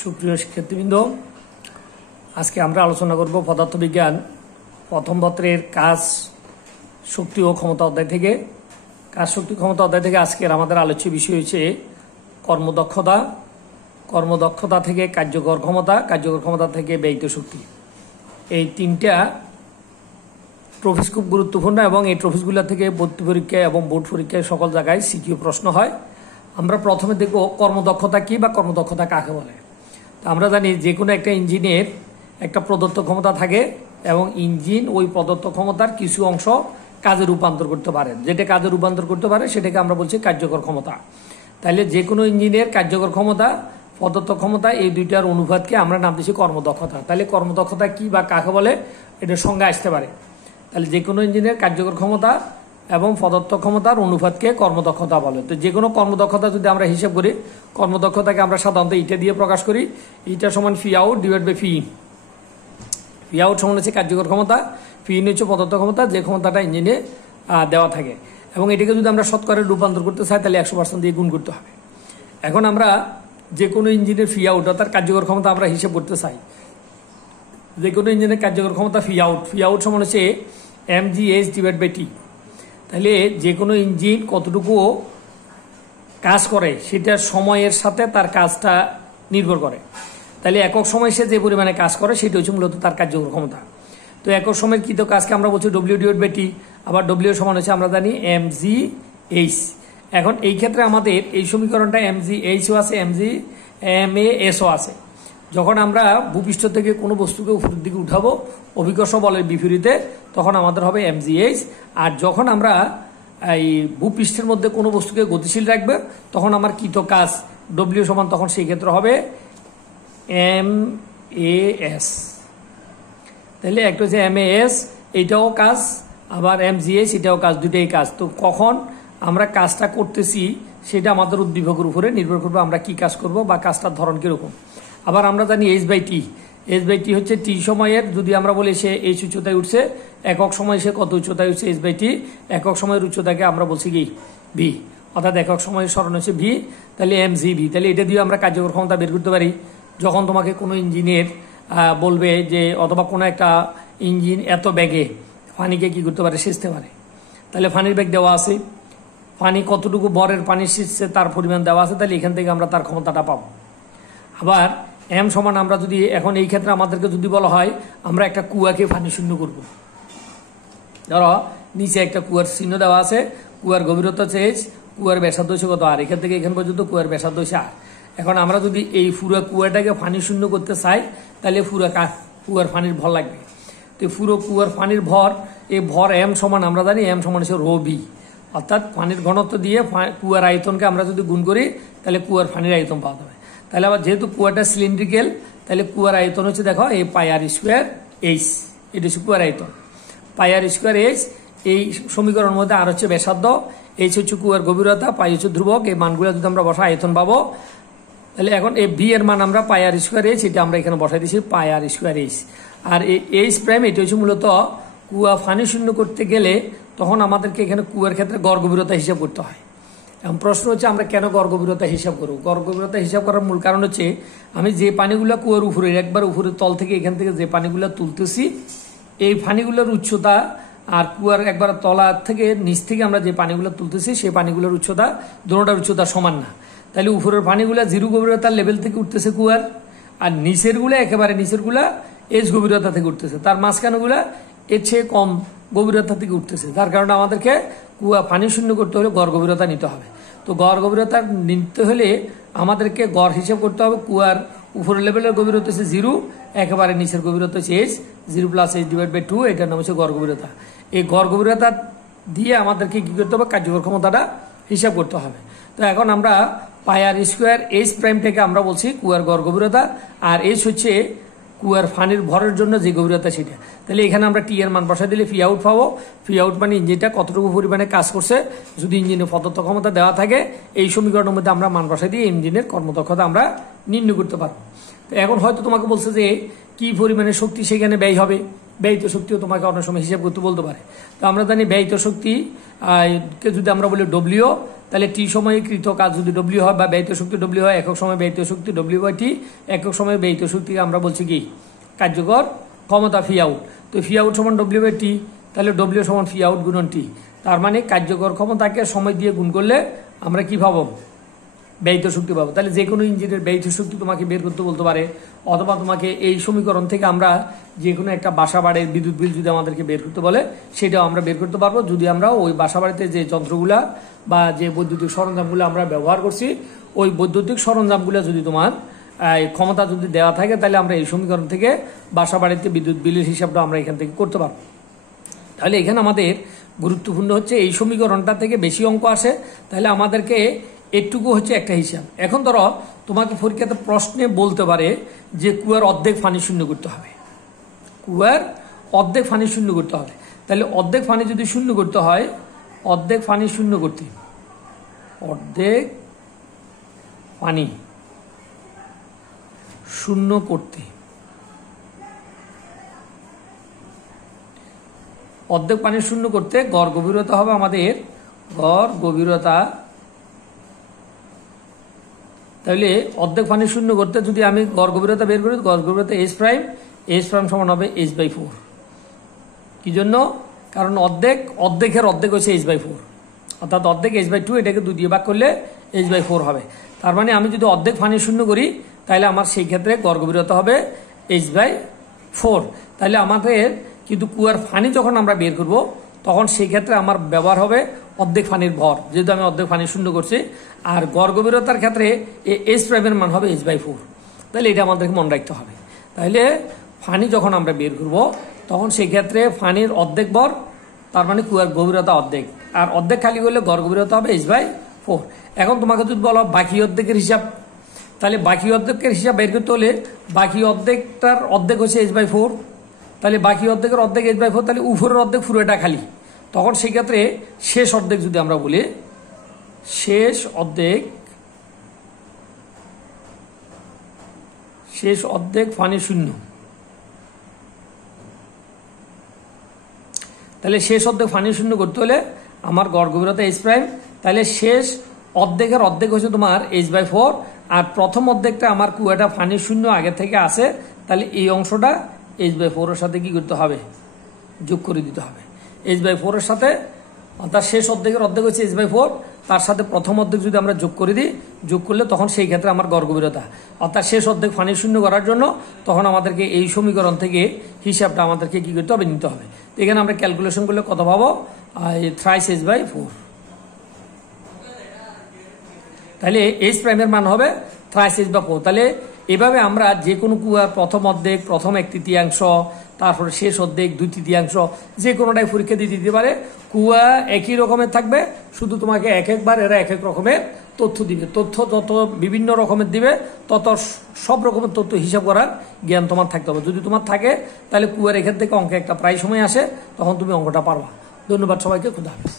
সুপ্রিয় শিক্ষার্থীবৃন্দ, আজকে আমরা আলোচনা করব পদার্থবিজ্ঞান প্রথম পত্রের কাজ শক্তি ও ক্ষমতা অধ্যায় থেকে। কাজ শক্তি ক্ষমতা অধ্যায় থেকে আজকের আমাদের আলোচ্য বিষয় হচ্ছে কর্মদক্ষতা, কর্মদক্ষতা থেকে কার্যকর ক্ষমতা, কার্যকর ক্ষমতা থেকে ব্যয়িত শক্তি। এই তিনটা ট্রফিস খুব গুরুত্বপূর্ণ এবং এই ট্রফিসগুলো থেকে ভর্তি পরীক্ষায় এবং বোর্ড পরীক্ষায় সকল জায়গায় সিকিউ প্রশ্ন হয়। আমরা প্রথমে দেখব কর্মদক্ষতা কি বা কর্মদক্ষতা কাকে বলে। আমরা জানি যে কোনো একটা ইঞ্জিনের একটা প্রদত্ত ক্ষমতা থাকে এবং ইঞ্জিন ওই প্রদত্ত ক্ষমতার কিছু অংশ কাজে রূপান্তর করতে পারে। যেটা কাজে রূপান্তর করতে পারে সেটাকে আমরা বলছি কার্যকর ক্ষমতা। তাহলে যে কোনো ইঞ্জিনের কার্যকর ক্ষমতা, প্রদত্ত ক্ষমতা, এই দুইটার অনুপাতকে আমরা নাম দিচ্ছি কর্মদক্ষতা। তাহলে কর্মদক্ষতা কি বা কাকে বলে এটার সংজ্ঞা আসতে পারে। তাহলে যে কোনো ইঞ্জিনের কার্যকর ক্ষমতা এবং প্রদত্ত ক্ষমতার অনুপাতকে কর্মদক্ষতা বলে। তো যে কোনো কর্মদক্ষতা যদি আমরা হিসাব করি, কর্মদক্ষতাকে আমরা সাধারণত ইটা দিয়ে প্রকাশ করি। ইটা সমান phi out divide by phi in. Phi out সমান হচ্ছে কার্যকর ক্ষমতা, ফি ইন হচ্ছে প্রদত্ত ক্ষমতা, যে ক্ষমতাটা ইঞ্জিনে দেওয়া থাকে। এবং এটাকে যদি আমরা শতকরায় রূপান্তর করতে চাই তাহলে 100% দিয়ে গুণ করতে হবে। এখন আমরা যে কোনো ইঞ্জিনের ফি আউট অর্থাৎ কার্যকর ক্ষমতা আমরা হিসাব করতে চাই। যে কোনো ইঞ্জিনের কার্যকর ক্ষমতা ফি আউট সমান হচ্ছে mgh ডিভাইড বাই টি। তাহলে যে কোনো ইঞ্জিন কতটুকু কাজ করে সেটা সময়ের সাথে তার কাজটা নির্ভর করে। তাহলে একক সময় সে যে পরিমাণে কাজ করে সেটা হচ্ছে মূলত তার কার্যকর ক্ষমতা। তো একক সময়ের কৃত কাজকে আমরা বলছি ডব্লিউ ডিভাইড বাই টি। আবার ডব্লিউ সমান হচ্ছে আমরা জানি mgh। এখন এই ক্ষেত্রে আমাদের এই সমীকরণটা mgh-ও আছে, mas-ও আছে। যখন আমরা ভূপৃষ্ঠ থেকে কোনো বস্তুকে উপরের দিকে উঠাবো অভিকর্ষ বলের বিপরীতে, তখন আমাদের হবে mgh। আর যখন আমরা এই ভূপৃষ্ঠের মধ্যে কোনো বস্তুকে গতিশীল রাখবে তখন আমার কৃত কাজ ডব্লিউ সমান তখন সেই ক্ষেত্রে হবে mas। তাহলে একটা হচ্ছে mas, এইটাও কাজ, আবার mgh এটাও কাজ, দুইটাই কাজ। তো কখন আমরা কাজটা করতেছি সেটা আমাদের উদ্দীপকের উপরে নির্ভর করবে আমরা কি কাজ করব বা কাজটার ধরন কিরকম। আবার আমরা জানি h/t হচ্ছে টি সময়ের, যদি আমরা বলি সে h উচ্চতায় উঠছে, একক সময় সে কত উচ্চতায় উঠছে h/t, একক সময়ের উচ্চতাকে আমরা বলছি কি ভি, অর্থাৎ একক সময়ের স্মরণ হচ্ছে ভি। তাহলে mgv। তাহলে এটা দিয়ে আমরা কার্যকর ক্ষমতা বের করতে পারি। যখন তোমাকে কোনো ইঞ্জিনের বলবে যে অথবা কোনো একটা ইঞ্জিন এত ব্যাগে পানিকে কি করতে পারে, সেচতে পারে, তাহলে পানির ব্যাগ দেওয়া আছে, পানি কতটুকু বরের পানি সেচছে তার পরিমাণ দেওয়া আছে, তাহলে এখান থেকে আমরা তার ক্ষমতাটা পাবো। আবার এম সমান আমরা যদি এখন এই ক্ষেত্রে আমাদেরকে যদি বলা হয় আমরা একটা কুয়াকে পানি শূন্য করব, ধরো নিচে একটা কুয়ার চিহ্ন দেওয়া আছে, কুয়ার গভীরতা হচ্ছে h, কুয়ার ব্যাসার্ধ হচ্ছে কত আর, এখান থেকে এখান পর্যন্ত কুয়ার ব্যাসার্ধ হচ্ছে আর। এখন আমরা যদি এই পুরো কুয়াটাকে পানি শূন্য করতে চাই তাহলে পুরো কুয়ার পানির ভর লাগবে। তো পুরো কুয়ার পানির ভর, এই ভর এম সমান আমরা জানি এম সমান হচ্ছে রো বি, অর্থাৎ পানির ঘনত্ব দিয়ে কুয়ার আয়তনকে আমরা যদি গুণ করি তাহলে কুয়ার পানির আয়তন পাওয়া যাবে। তাহলে আবার যেহেতু কুয়াটা সিলিন্ড্রিক্যাল, তাহলে কুয়ার আয়তন হচ্ছে দেখো এই পাই আর স্কোয়ার এইচ, এটা হচ্ছে কুয়ার আয়তন, পাই আর স্কোয়ার এইচ। এই সমীকরণের মধ্যে আর হচ্ছে ব্যাসার্ধ, এইচ হচ্ছে কুয়ার গভীরতা, পাই হচ্ছে ধ্রুবক। এই মানগুলো যদি আমরা বসা আয়তন পাবো, তাহলে এখন এই ভি এর মান আমরা পাই আর স্কোয়ার এইচ, এটা আমরা এখানে বসাই দিচ্ছি পাই আর স্কোয়ার এইচ। আর এই এইচ প্রাইম এটা হচ্ছে মূলত কুয়া পানি শূন্য করতে গেলে তখন আমাদেরকে এখানে কুয়ার ক্ষেত্রে গড় গভীরতা হিসাব করতে হয়। এখন প্রশ্ন হচ্ছে আমরা কেন গড় গভীরতা হিসাব করব। গড় গভীরতা হিসাব করার মূল কারণ হচ্ছে আমি যে পানিগুলো কুয়ার উপরে একবার উপরের তল থেকে এখান থেকে যে পানিগুলো তুলতেছি, এই পানিগুলোর উচ্চতা আর কুয়ার একবার তলা থেকে নিচ থেকে আমরা যে পানিগুলো তুলতেছি সেই পানিগুলোর উচ্চতা, দুটোটার উচ্চতা সমান না। তাহলে উপরের পানিগুলা জিরো গভীরতার লেভেল থেকে উঠতেছে কুয়ার, আর নিচের গুলা একেবারে নিচের গুলা এজ গভীরতা থেকে উঠতেছে, তার মাঝখানে গুলা এর চেয়ে কম গভীরতা থেকে উঠতেছে। যার কারণে আমাদেরকে কুয়া পানি শূন্য করতে হলে গড় গভীরতা নিতে হবে। তো গড় গভীরতা নিতে হলে আমাদেরকে গড় হিসাব করতে হবে। কুয়ার উপরের লেভেলের গভীরতা হচ্ছে জিরো, একেবারে নিচের গভীরতা হচ্ছে এইচ, 0 + h ডিভাইড বাই 2, এটার নাম হচ্ছে গড় গভীরতা। এই গড় গভীরতা দিয়ে আমাদেরকে কি করতে হবে, কার্যকর ক্ষমতাটা হিসাব করতে হবে। তো এখন আমরা পাই আর স্কোয়ার এইচ প্রাইম থেকে আমরা বলছি কুয়ার গড় গভীরতা, আর এইচ হচ্ছে কুয়ার পানির ভরের জন্য যে গভীরতা সেটা। তাহলে এখানে আমরা টি এর মান বসাই দিলে ফি আউট পাবো। ফি আউট মানে ইঞ্জিনটা কতটুকু পরিমাণে কাজ করছে, যদি ইঞ্জিনের প্রদত্ত ক্ষমতা দেওয়া থাকে এই সমীকরণের মধ্যে আমরা মান বসাই দিয়ে ইঞ্জিনের কর্মদক্ষতা আমরা নির্ণয় করতে পারবো। তো এখন হয়তো তোমাকে বলছে যে কি পরিমাণে শক্তি সেখানে ব্যয় হবে, ব্যয়িত শক্তিও তোমাকে অনেক সময় হিসাব করতে বলতে পারে। তো আমরা জানি ব্যয়িত শক্তি কে যদি আমরা বলি ডব্লিউ, তাহলে টি সময়ে কৃত কাজ যদি ডব্লিউ হয় বা ব্যয়িত শক্তি ডব্লিউ হয়, একক সময় ব্যয়িত শক্তি ডব্লিউ বাই টি, একক সময় ব্যয়িত শক্তিকে আমরা বলছি কি কার্যকর ক্ষমতা ফি আউট। তো ফি আউট সমান ডব্লিউ বাই টি, তাহলে ডব্লিউ সমান ফি আউট গুণন টি। তার মানে কার্যকর ক্ষমতাকে সময় দিয়ে গুণ করলে আমরা কি পাবো, ব্যয়িত শক্তি পাবো। তাহলে যে কোনো ইঞ্জিনের ব্যয়িত শক্তি তোমাকে বের করতে বলতে পারে, অথবা তোমাকে এই সমীকরণ থেকে আমরা যে কোনো একটা বাসা বাড়ির বিদ্যুৎ বিল যদি আমাদেরকে বের করতে বলে সেটাও আমরা বের করতে পারবো, যদি আমরা ওই বাসা বাড়িতে যে যন্ত্রগুলা বা যে বৈদ্যুতিক সরঞ্জামগুলো আমরা ব্যবহার করছি ওই বৈদ্যুতিক সরঞ্জামগুলো যদি তোমার ক্ষমতা যদি দেওয়া থাকে, তাহলে আমরা এই সমীকরণ থেকে বাসা বাড়িতে বিদ্যুৎ বিলের হিসাবটা আমরা এখান থেকে করতে পারবো। তাহলে এখানে আমাদের গুরুত্বপূর্ণ হচ্ছে এই সমীকরণটা থেকে বেশি অঙ্ক আসে, তাহলে আমাদেরকে এটুকু হচ্ছে একটা হিসাব। এখন ধরো তোমাকে পরীক্ষাতে প্রশ্নে বলতে পারে যে কুয়ার অর্ধেক পানি শূন্য করতে হবে, কুয়ার অর্ধেক পানি শূন্য করতে হবে। তাহলে অর্ধেক পানি যদি শূন্য করতে হয়, অর্ধেক পানি শূন্য করতে, অর্ধেক পানি শূন্য করতে, অর্ধেক পানি শূন্য করতে গড় গভীরতা হবে আমাদের, গড় গভীরতা। তাহলে অর্ধেক পানি শূন্য করতে যদি আমি গড় গভীরতা বের করি, গড় গভীরতা এইচ প্রাইম, এইচ প্রাইম সমান হবে এইচ বাই 4। কি জন্য? কারণ অর্ধেকের অর্ধেক হচ্ছে এইচ বাই 4, অর্থাৎ অর্ধেক এইচ বাই 2, এটাকে 2 দিয়ে ভাগ করলে এইচ বাই 4 হবে। তার মানে আমি যদি অর্ধেক পানি শূন্য করি তাহলে আমার সেই ক্ষেত্রে গড় গভীরতা হবে এইচ বাই 4। তাহলে আমাদের কিন্তু কুয়ার পানি যখন আমরা বের করব তখন সেই ক্ষেত্রে আমার ব্যবহার হবে অর্ধেক পানির ভর, যেহেতু আমি অর্ধেক পানি শূন্য করছি। আর গড় গভীরতার ক্ষেত্রে এইচ প্রাইমের মান হবে এইচ বাই 4। তাহলে এটা আমাদেরকে মনে রাখতে হবে। তাহলে পানি যখন আমরা বের করব তখন সেই ক্ষেত্রে পানির অর্ধেক ভর, তার মানে কুয়ার গভীরতা অর্ধেক, আর অর্ধেক খালি করলে গড় গভীরতা হবে এইচ বাই 4। এখন তোমাকে যদি বলো বাকি অর্ধেকের হিসাব, তাহলে বাকি অর্ধেকের হিসাব বের করতে হলে বাকি অর্ধেকটার অর্ধেক হচ্ছে এইচ বাই 4, তাহলে বাকি অর্ধেকের অর্ধেক এইচ বাই 4, তাহলে উপরের অর্ধেক পুরোটা খালি। তখন সেই ক্ষেত্রে শেষ অর্ধেক যদি আমরা বলি, শেষ অর্ধেক পানি শূন্য, তাহলে শেষ অর্ধেক পানি শূন্য করতে হলে আমার গড় গভীরতা এইচ প্রাইম, তাহলে শেষ অর্ধেকের অর্ধেক হচ্ছে তোমার এইচ বাই 4, আর প্রথম অর্ধেকটা আমার কুয়াটা পানি শূন্য আগে থেকে আছে, তাহলে এই অংশটা এইচ বাই 4 এর সাথে কি করতে হবে, যোগ করে দিতে হবে। এইচ বাই 4 এর সাথে, অর্থাৎ শেষ অর্ধেকের অর্ধেক হচ্ছে এইচ বাই 4, তার সাথে প্রথম অর্ধেক যদি আমরা যোগ করে দিই, যোগ করলে তখন সেই ক্ষেত্রে আমার গড় গভীরতা, অর্থাৎ শেষ অর্ধেক পানি শূন্য করার জন্য তখন আমাদেরকে এই সমীকরণ থেকে হিসাবটা আমাদেরকে কি করতে হবে, নিতে হবে। তো এখানে আমরা ক্যালকুলেশন করলে কত পাবো, থ্রাইস এইচ বাই 4। তাহলে এইচ প্রাইমের মান হবে থ্রাইস এইচ বাই 4। তাহলে এভাবে আমরা যে কোনো কুয়ার প্রথম অর্ধেক, প্রথম 1/3, তারপরে শেষ অর্ধেক 2/3, যে কোনোটাই পরীক্ষা দিয়ে দিতে পারে। কুয়া একই রকমের থাকবে, শুধু তোমাকে এক একবার এরা এক এক রকমের তথ্য দিবে। তথ্য যত বিভিন্ন রকমের দিবে তত সব রকমের তথ্য হিসাব করার জ্ঞান তোমার থাকতে হবে। যদি তোমার থাকে তাহলে কুয়ার এখান থেকে অঙ্কে একটা প্রায় সময় আসে, তখন তুমি অঙ্কটা পারবা। ধন্যবাদ সবাইকে, খুদা হাফেজ।